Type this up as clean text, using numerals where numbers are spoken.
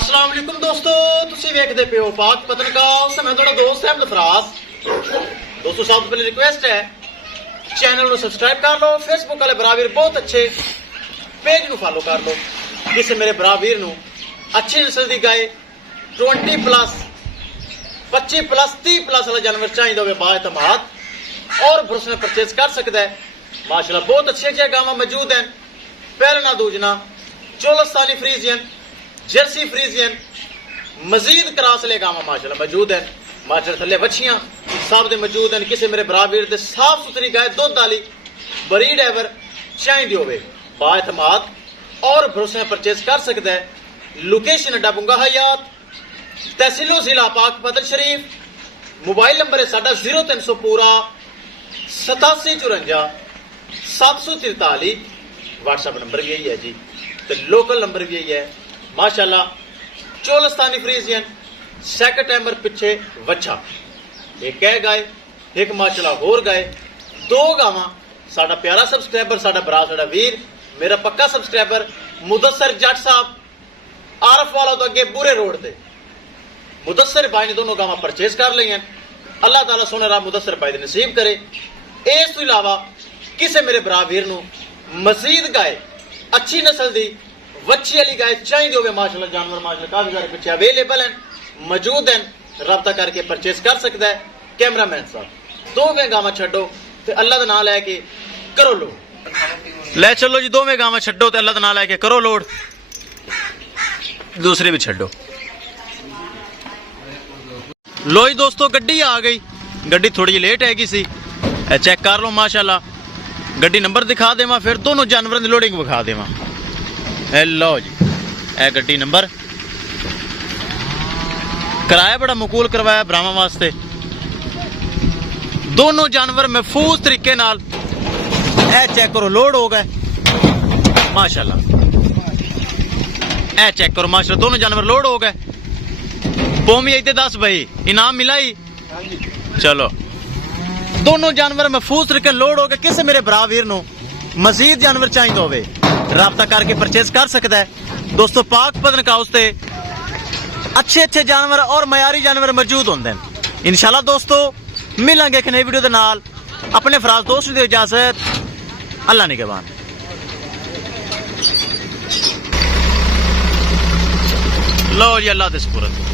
अस्सलाम वालेकुम दोस्तों, तुसी वेखदे पे हो पाक पतनकास। मैं थोड़ा दोस्त है फराज। दोस्तों सब तो पहले रिक्वेस्ट है चैनल को सब्सक्राइब कर लो, फेसबुक वाले बराबर बहुत अच्छे पेज को फॉलो कर लो, जिससे मेरे बराबर नु अच्छी नस्ल की गाय 20 प्लस 25 प्लस 30 प्लस वाला जानवर चाहिए हो बाएतमाद और भरोसे में परचेज कर सकता है। माशाल्लाह बहुत अच्छी अच्छी गावां मौजूद हैं। पहलना दूजना चोलस्तानी फ्रीजियन, जर्सी फ्रीजियन, मजीद क्रासले गावां माशाल्लाह मौजूद हैं। माशाल्लाह थले बच्चियां सब दे मौजूद हैं। किसी मेरे बराबर दे साफ सुथरी गाय दुध वाली बरीड एवर चाहिए होवे बाएतमाद और भरोसे में परचेज कर सकता है। लोकेशन अड्डा बुंगा हयात, तहसीलो जिला पाक पतन शरीफ। मोबाइल नंबर है साडा 0300 पूरा 8754 743। व्हाट्सएप नंबर भी यही है जी, तो लोकल नंबर भी यही है। माशाल्लाह चोलस्तानी फ्रीजियन सेकंड टाइमर पिछे वच्छा एक है गाय, एक माशाल्लाह होर गाय, दो गावां। साडा प्यारा सब्सक्राइबर साडा भरा साडा वीर मेरा पक्का सब्सक्राइबर मुदस्सर जट साहब आरफ वाला तो अगे बुरे रोड से मुदस्सर भाई ने दोनों गावां परचेज कर ली हैं। अल्लाह ताला सोने राह मुदस्सर भाई दे नसीब करे। इस तो इलावा किसी मेरे भरा वीर नूं मजीद गाय अच्छी नस्ल की वच्छी वाली गाय चाहिए होवे माशाल्लाह जानवर माशाल्लाह काफी सारे पिछे अवेलेबल हैं, मौजूद हैं, रब्ता करके परचेज कर सकता है। कैमरामैन साहब दोवें गावां छड्डो ते अल्लाह दा नाम लैके करो लोड। ले चलो जी दोवें गावां छड्डो ते अल्लाह दा नाम लैके करो लोड, दूसरी भी छड्डो। लो जी दोस्तों गड्डी आ गई, गड्डी थोड़ी लेट हैगी सी, चेक कर लो माशाल्लाह। गड्डी नंबर दिखा देवा, फिर दोनों जानवरों की लोडिंग विखा देवा। लो जी ए गड्डी नंबर, किराया बड़ा मुकूल करवाया भरावां वास्ते। दोनों जानवर महफूज तरीके नाल ए चेक करो लोड हो गए माशाल्लाह। ए चेक करो माशाल्लाह दोनों जानवर लोड हो गए। बोमी आई 10 भाई इनाम मिला ही। चलो दोनों जानवर महफूज तरीके लोड हो गए। किसी मेरे भरा वीर नूं मजीद जानवर चाहिए होवे राब्ता करके परचेज कर सकता है। दोस्तों पाक पतनकास से अच्छे अच्छे जानवर और मयारी जानवर मौजूद होंगे। इंशाल्लाह दोस्तों मिलेंगे एक नई वीडियो के नाल। अपने फराज दोस्त की इजाजत, अल्लाह निगहबान। लो जी अल्लाह दे सुपुर्द।